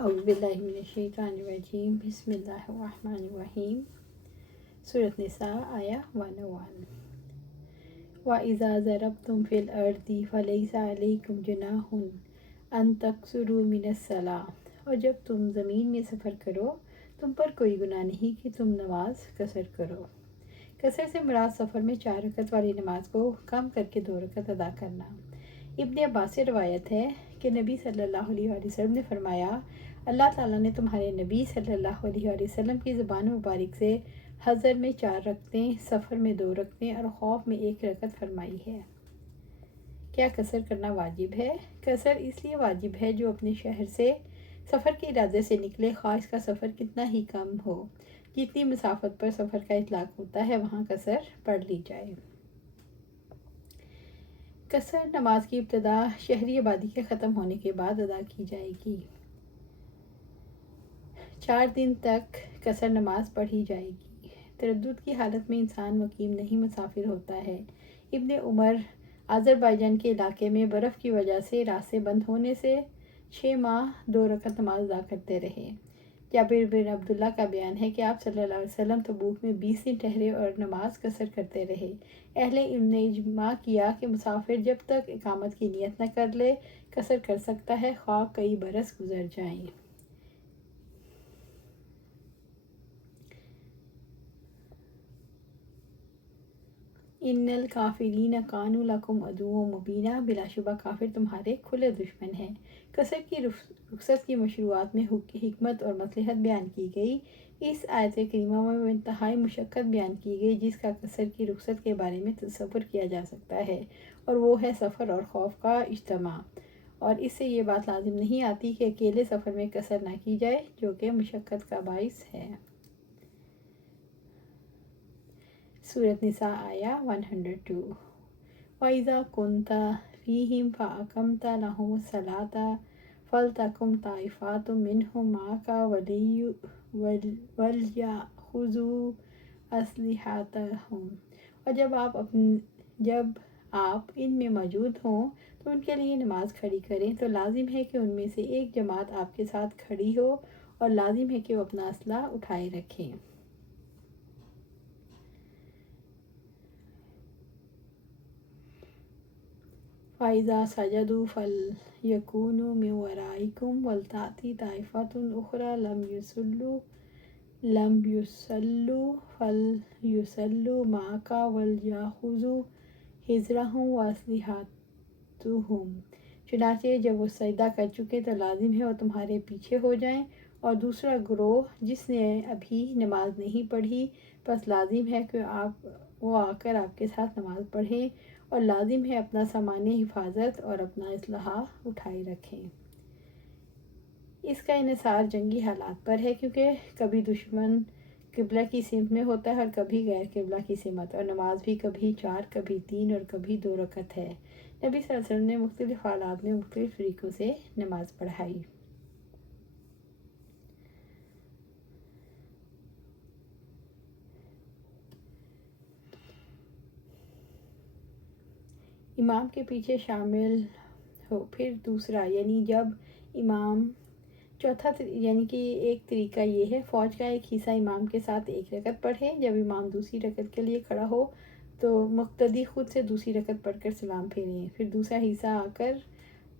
اعوذ باللہ من الشیطان الرجیم بسم اللہ الرحمن الرحیم سورۃ نساء آیہ 101 وَإِذَا ضَرَبْتُمْ فِي الْأَرْضِ فَلَيْسَ عَلَيْكُمْ جُنَاحٌ أَن تَقْصُرُوا مِنَ الصَّلَاةِ اور جب تم زمین میں سفر کرو تم پر کوئی گناہ نہیں کہ تم نماز قصر کرو۔ قصر سے مراد سفر میں 4 رکعت والی نماز کو کم کر کے 2 رکعت ادا کرنا۔ ابن عباس سے روایت ہے کہ نبی صلی اللہ علیہ وآلہ وسلم نے فرمایا، اللہ تعالیٰ نے تمہارے نبی صلی اللہ علیہ وآلہ وسلم کی زبان مبارک سے حضر میں 4 رکعتیں، سفر میں 2 رکعتیں اور خوف میں 1 رکعت فرمائی ہے۔ کیا قصر کرنا واجب ہے؟ قصر اس لیے واجب ہے جو اپنے شہر سے سفر کے ارادے سے نکلے، خواہ اس کا سفر کتنا ہی کم ہو، جتنی مسافت پر سفر کا اطلاق ہوتا ہے وہاں قصر پڑھ لی جائے۔ قصر نماز کی ابتدا شہری آبادی کے ختم ہونے کے بعد ادا کی جائے گی۔ 4 دن تک قصر نماز پڑھی جائے گی۔ تردد کی حالت میں انسان مقیم نہیں مسافر ہوتا ہے۔ ابن عمر آذربائیجان کے علاقے میں برف کی وجہ سے راستے بند ہونے سے 6 ماہ 2 رکعت نماز ادا کرتے رہے۔ جابر بن عبداللہ کا بیان ہے کہ آپ صلی اللہ علیہ وسلم تبوک میں 20 دن ٹھہرے اور نماز قصر کرتے رہے۔ اہل علم نے اجماع کیا کہ مسافر جب تک اقامت کی نیت نہ کر لے قصر کر سکتا ہے، خواہ کئی برس گزر جائیں۔ ان الکافرین کانوا لکم عدوا مبینا، بلا شبہ کافر تمہارے کھلے دشمن ہیں۔ قصر کی رخصت کی مشروعات میں حکمت اور مصلحت بیان کی گئی۔ اس آیت کریمہ میں وہ انتہائی مشقت بیان کی گئی جس کا قصر کی رخصت کے بارے میں تصور کیا جا سکتا ہے، اور وہ ہے سفر اور خوف کا اجتماع، اور اس سے یہ بات لازم نہیں آتی کہ اکیلے سفر میں قصر نہ کی جائے جو کہ مشقت کا باعث ہے۔ سورۃ نساء آیہ 102 وَإِذَا كُنْتَ فِيهِمْ فَأَقَمْتَ لَهُمُ الصَّلَاةَ فَلْتَقُمْ طَائِفَةٌ مِّنْهُمْ مَعَكَ وَلْيَأْخُذُوا أَسْلِحَتَهُمْ، اور جب آپ ان میں موجود ہوں تو ان کے لیے نماز کھڑی کریں تو لازم ہے کہ ان میں سے ایک جماعت آپ کے ساتھ کھڑی ہو، اور لازم ہے کہ وہ اپنا اسلحہ اٹھائے رکھیں۔ فَإِذَا سَجَدُوا فَلْيَكُونُوا مِنْ وَرَائِكُمْ وَلْتَأْتِ طَائِفَةٌ أُخْرَى لَمْ يُصَلُّوا فَلْيُصَلُّوا مَعَكَ وَلْيَأْخُذُوا حِذْرَهُمْ وَأَسْلِحَتَهُمْ، چنانچہ جب وہ سجدہ کر چکے تو لازم ہے وہ تمہارے پیچھے ہو جائیں، اور دوسرا گروہ جس نے ابھی نماز نہیں پڑھی بس لازم ہے کہ وہ آ کر آپ کے ساتھ نماز پڑھیں، اور لازم ہے اپنا سامان حفاظت اور اپنا اسلحہ اٹھائے رکھیں۔ اس کا انحصار جنگی حالات پر ہے، کیونکہ کبھی دشمن قبلہ کی سمت میں ہوتا ہے اور کبھی غیر قبلہ کی سمت، اور نماز بھی کبھی 4 کبھی 3 اور کبھی 2 رکعت ہے۔ نبی صلی اللہ علیہ وسلم نے مختلف حالات میں مختلف طریقوں سے نماز پڑھائی۔ امام کے پیچھے شامل ہو، پھر دوسرا یعنی جب امام یعنی کہ ایک طریقہ یہ ہے فوج کا ایک حصہ امام کے ساتھ 1 رکعت پڑھے، جب امام دوسری رکعت کے لیے کھڑا ہو تو مقتدی خود سے دوسری رکعت پڑھ کر سلام پھیریں، پھر دوسرا حصہ آ کر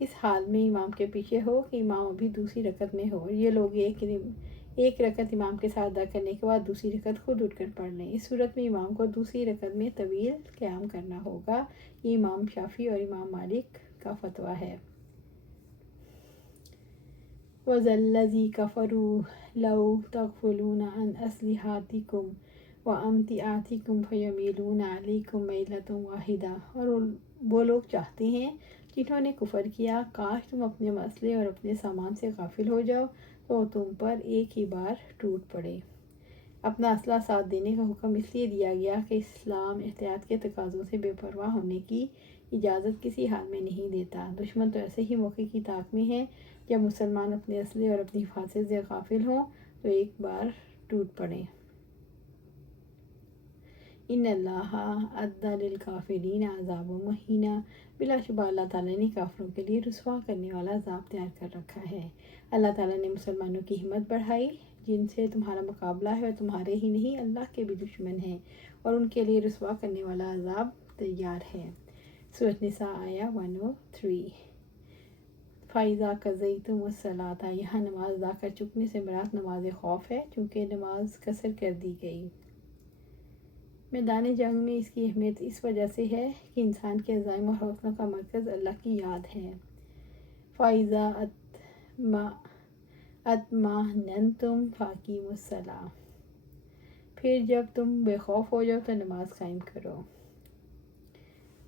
اس حال میں امام کے پیچھے ہو کہ امام ابھی دوسری رکعت میں ہو، اور یہ لوگ ایک رکعت امام کے ساتھ ادا کرنے کے بعد دوسری رکعت خود اٹھ کر پڑھ لیں۔ اس صورت میں امام کو دوسری رکعت میں طویل قیام کرنا ہوگا۔ یہ امام شافعی اور امام مالک کا فتویٰ ہے۔ وَذَا الَّذِي كَفَرُوا لَوْ تَغْفُلُونَ عَنْ أَسْلِحَتِكُمْ وَأَمْتِعَتِكُمْ فَيَمِيلُونَ عَلَيْكُمْ مَيْلَةً وَاحِدَةً، اور وہ لوگ چاہتے ہیں جنہوں نے کفر کیا، کاش تم اپنے مسئلے اور اپنے سامان سے غافل ہو جاؤ تو وہ تم پر ایک ہی بار ٹوٹ پڑے۔ اپنا اسلحہ ساتھ دینے کا حکم اس لیے دیا گیا کہ اسلام احتیاط کے تقاضوں سے بے پرواہ ہونے کی اجازت کسی حال میں نہیں دیتا۔ دشمن تو ایسے ہی موقع کی طاق میں ہے جب مسلمان اپنے اسلحے اور اپنی حفاظت سے غافل ہوں تو ایک بار ٹوٹ پڑیں۔ ان اللہ اعد للکافرین عذاب مہینہ، بلا شبہ اللہ تعالیٰ نے کافروں کے لیے رسوا کرنے والا عذاب تیار کر رکھا ہے۔ اللہ تعالیٰ نے مسلمانوں کی ہمت بڑھائی جن سے تمہارا مقابلہ ہے، اور تمہارے ہی نہیں اللہ کے بھی دشمن ہیں، اور ان کے لیے رسوا کرنے والا عذاب تیار ہے۔ سورۃ نساء آیہ 103۔ فَإِذَا قَضَيْتُمُ الصَّلَاةَ، یہاں نماز ادا کر چکنے سے مراد نماز خوف ہے، چونکہ نماز قصر کر دی گئی۔ میدان جنگ میں اس کی اہمیت اس وجہ سے ہے کہ انسان کے عزائم اور حوصلوں کا مرکز اللہ کی یاد ہے۔ فَإِذَا اطْمَأْنَنْتُمْ فَأَقِیمُوا الصَّلَاةَ، پھر جب تم بے خوف ہو جاؤ تو نماز قائم کرو۔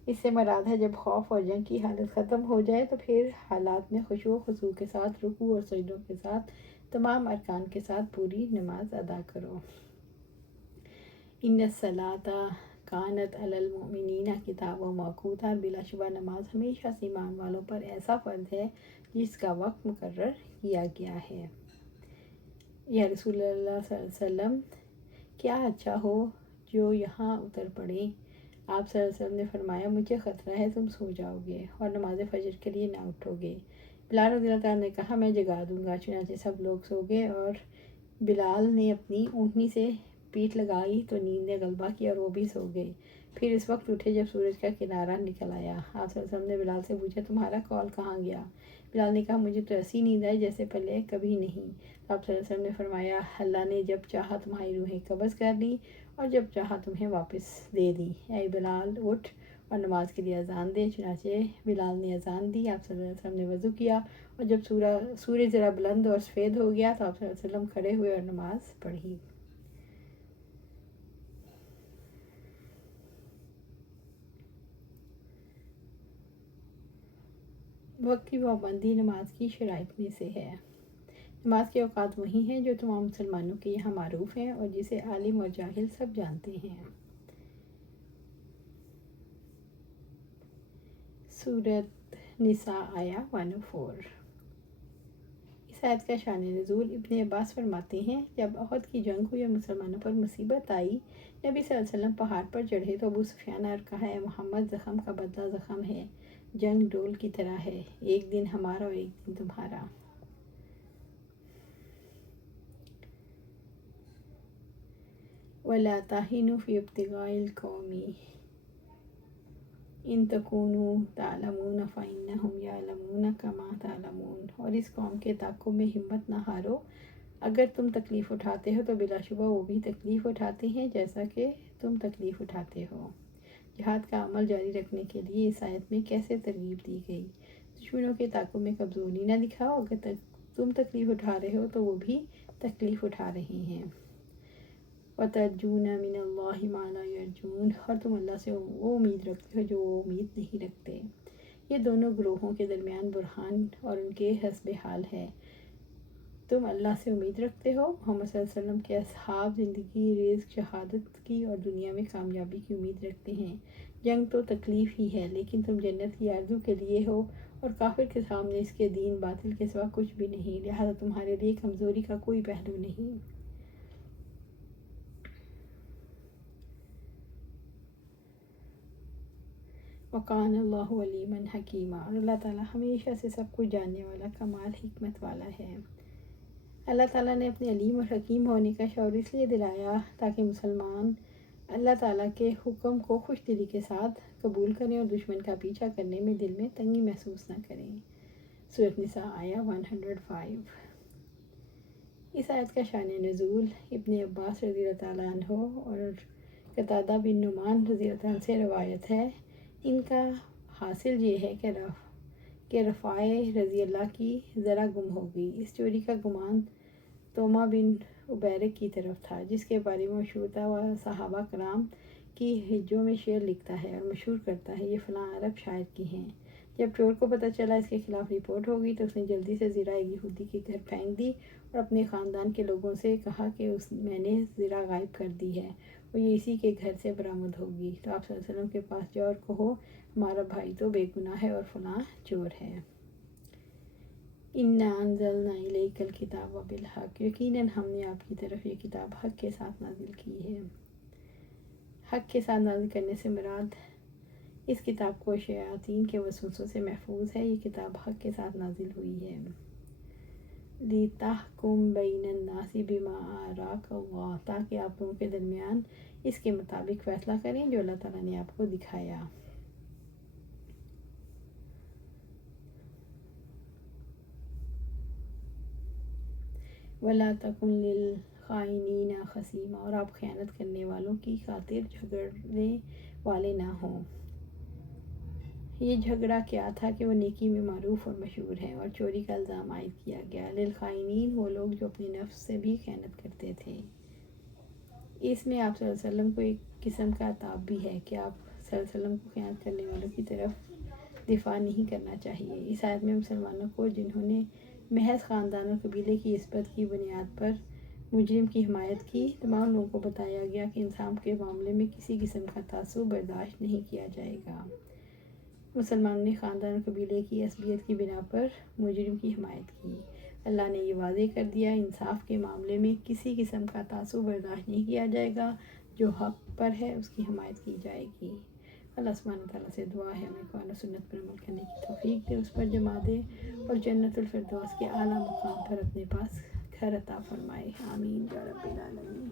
اس سے مراد ہے جب خوف اور جنگ کی حالت ختم ہو جائے تو پھر حالات میں خشوع و خضوع کے ساتھ، رکوع اور سجدوں کے ساتھ، تمام ارکان کے ساتھ پوری نماز ادا کرو۔ ان الصلاۃ کانت علی المؤمنین کتابا موقوتا، بلا شبہ نماز ہمیشہ سے ایمان والوں پر ایسا فرض ہے جس کا وقت مقرر کیا گیا ہے۔ یا رسول اللہ صلی اللہ علیہ وسلم، کیا اچھا ہو جو یہاں اتر پڑیں۔ آپ صلی اللہ علیہ وسلم نے فرمایا، مجھے خطرہ ہے تم سو جاؤ گے اور نماز فجر کے لیے نہ اٹھو گے۔ بلال رضی اللہ تعالیٰ نے کہا، میں جگا دوں گا۔ چنانچہ سب لوگ سو گئے اور بلال نے اپنی اونٹنی سے پیٹھ لگائی تو نیند نے غلبہ کیا اور وہ بھی سو گئے۔ پھر اس وقت اٹھے جب سورج کا کنارہ نکل آیا۔ آپ صلی اللہ علیہ وسلم نے بلال سے پوچھا، تمہارا کال کہاں گیا؟ بلال نے کہا، مجھے تو ایسی نیند آئی جیسے پہلے کبھی نہیں۔ تو آپ صلی اللہ علیہ وسلم نے فرمایا، اللہ نے جب چاہا تمہاری روحیں قبض کر لی اور جب چاہا تمہیں واپس دے دی۔ اے بلال، اٹھ اور نماز کے لیے اذان دے۔ چنانچہ بلال نے اذان دی۔ آپ صلی اللہ علیہ وسلم نے وضو کیا اور جب سورج ذرا بلند اور سفید ہو گیا تو آپ صلی اللہ علیہ وسلم کھڑے ہوئے اور نماز پڑھی۔ وقت کی پابندی نماز کی شرائط میں سے ہے۔ نماز کے اوقات وہی ہیں جو تمام مسلمانوں کے یہاں معروف ہیں اور جسے عالم اور جاہل سب جانتے ہیں۔ سورۃ نساء آیہ 104۔ اس آیت کا شان نزول، ابن عباس فرماتے ہیں، جب احد کی جنگ ہوئی اور مسلمانوں پر مصیبت آئی، نبی صلی اللہ علیہ وسلم پہاڑ پر چڑھے تو ابو سفیان نے کہا، اے محمد، زخم کا بدلہ زخم ہے، جنگ ڈول کی طرح ہے، ایک دن ہمارا اور ایک دن تمہارا۔ وَلَا تَهِنُوا فِي ابْتِغَاءِ الْقَوْمِ إِن تَكُونُوا تَعْلَمُونَ فَإِنَّهُمْ يَعْلَمُونَ كَمَا تَعْلَمُونَ، اور اس قوم کے تعاقب میں ہمت نہ ہارو، اگر تم تکلیف اٹھاتے ہو تو بلا شبہ وہ بھی تکلیف اٹھاتے ہیں جیسا کہ تم تکلیف اٹھاتے ہو۔ جہاد کا عمل جاری رکھنے کے لیے اس آیت میں کیسے ترغیب دی گئی؟ دشمنوں کے تعاقب میں کمزوری نہ دکھاؤ، اگر تم تکلیف اٹھا رہے ہو تو وہ بھی تکلیف اٹھا رہے ہیں۔ وَتَرْجُونَ مِنَ اللَّهِ مَا لَا يَرْجُونَ، اور تم اللہ سے وہ امید رکھتے ہو جو وہ امید نہیں رکھتے۔ یہ دونوں گروہوں کے درمیان برہان اور ان کے حسب حال ہے۔ تم اللہ سے امید رکھتے ہو، محمد صلی اللہ علیہ وسلم کے اصحاب زندگی، رزق، شہادت کی اور دنیا میں کامیابی کی امید رکھتے ہیں۔ جنگ تو تکلیف ہی ہے، لیکن تم جنت کی آرزو کے لیے ہو اور کافر کے سامنے اس کے دین باطل کے سوا کچھ بھی نہیں، لہذا تمہارے لیے کمزوری کا کوئی پہلو نہیں۔ وَقَانَ اللَّهُ عَلِيمًا حَكِيمًا، اور اللہ تعالیٰ ہمیشہ سے سب کچھ جاننے والا، کمال حکمت والا ہے۔ اللہ تعالیٰ نے اپنے علیم اور حکیم ہونے کا شعور اس لیے دلایا تاکہ مسلمان اللہ تعالیٰ کے حکم کو خوش دلی کے ساتھ قبول کریں اور دشمن کا پیچھا کرنے میں دل میں تنگی محسوس نہ کریں۔ سورۃ نساء آیہ 105۔ اس آیت کا شان نزول، ابن عباس رضی اللہ تعالیٰ عنہ اور قتادہ بن نعمان رضی اللہ عنہ سے روایت ہے۔ ان کا حاصل یہ ہے کہ رفاع رضی اللہ کی ذرا گم ہو گئی۔ اس چوری کا گمان توما بن عبیرک کی طرف تھا، جس کے بارے میں مشہور تھا، وہ صحابہ کرام کی ہجوں میں شعر لکھتا ہے اور مشہور کرتا ہے، یہ فلاں عرب شاعر کی ہیں۔ جب چور کو پتہ چلا اس کے خلاف رپورٹ ہو گئی تو اس نے جلدی سے زرہ ایک یہودی کے گھر پھینک دی اور اپنے خاندان کے لوگوں سے کہا کہ میں نے زرہ غائب کر دی ہے اور یہ اسی کے گھر سے برآمد ہوگی، تو آپ صلی اللہ علیہ وسلم کے پاس جاؤ اور کہو، ہمارا بھائی تو بے گناہ ہے اور فلاں چور ہے۔ اِنَّا أَنزَلْنَا إِلَيْكَ الْكِتَابَ بِالْحَقِّ، یقیناً ہم نے آپ کی طرف یہ کتاب حق کے ساتھ نازل کی ہے۔ حق کے ساتھ نازل کرنے سے مراد اس کتاب کو شیاطین کے وسوسوں سے محفوظ ہے۔ یہ کتاب حق کے ساتھ نازل ہوئی ہے۔ لِتَحْكُمْ بَيْنَ النَّاسِ بِمَا أَرَاكَ اللَّهُ، تاکہ آپ لوگوں کے درمیان اس کے مطابق فیصلہ کریں جو اللہ تعالیٰ نے آپ کو دکھایا۔ وَلَا تَكُنْ لِلْخَائِنِينَ خَصِيمًا، اور آپ خیانت کرنے والوں کی خاطر جھگڑنے والے نہ ہوں۔ یہ جھگڑا کیا تھا کہ وہ نیکی میں معروف اور مشہور ہیں، اور چوری کا الزام عائد کیا گیا۔ للخائنین وہ لوگ جو اپنے نفس سے بھی خیانت کرتے تھے۔ اس میں آپ صلی اللہ علیہ وسلم کو ایک قسم کا عتاب بھی ہے کہ آپ صلی اللہ علیہ وسلم کو خیانت کرنے والوں کی طرف دفاع نہیں کرنا چاہیے۔ اس آیت میں مسلمانوں کو جنہوں نے محض خاندان اور قبیلے کی نسبت کی بنیاد پر مجرم کی حمایت کی، تمام لوگوں کو بتایا گیا کہ انسان کے معاملے میں کسی قسم کا تعصب برداشت نہیں کیا جائے گا۔ مسلمانوں نے خاندان اور قبیلے کی عصبیت کی بنا پر مجرم کی حمایت کی۔ اللہ نے یہ واضح کر دیا، انصاف کے معاملے میں کسی قسم کا تعصب برداشت نہیں کیا جائے گا، جو حق پر ہے اس کی حمایت کی جائے گی۔ اللہ سبحانہ وتعالیٰ سے دعا ہے ہمیں قرآن و سنت پر عمل کرنے کی توفیق دے، اس پر جما دے، اور جنت الفردوس کے اعلیٰ مقام پر اپنے پاس گھر عطا فرمائے۔ آمین یا رب العالمین۔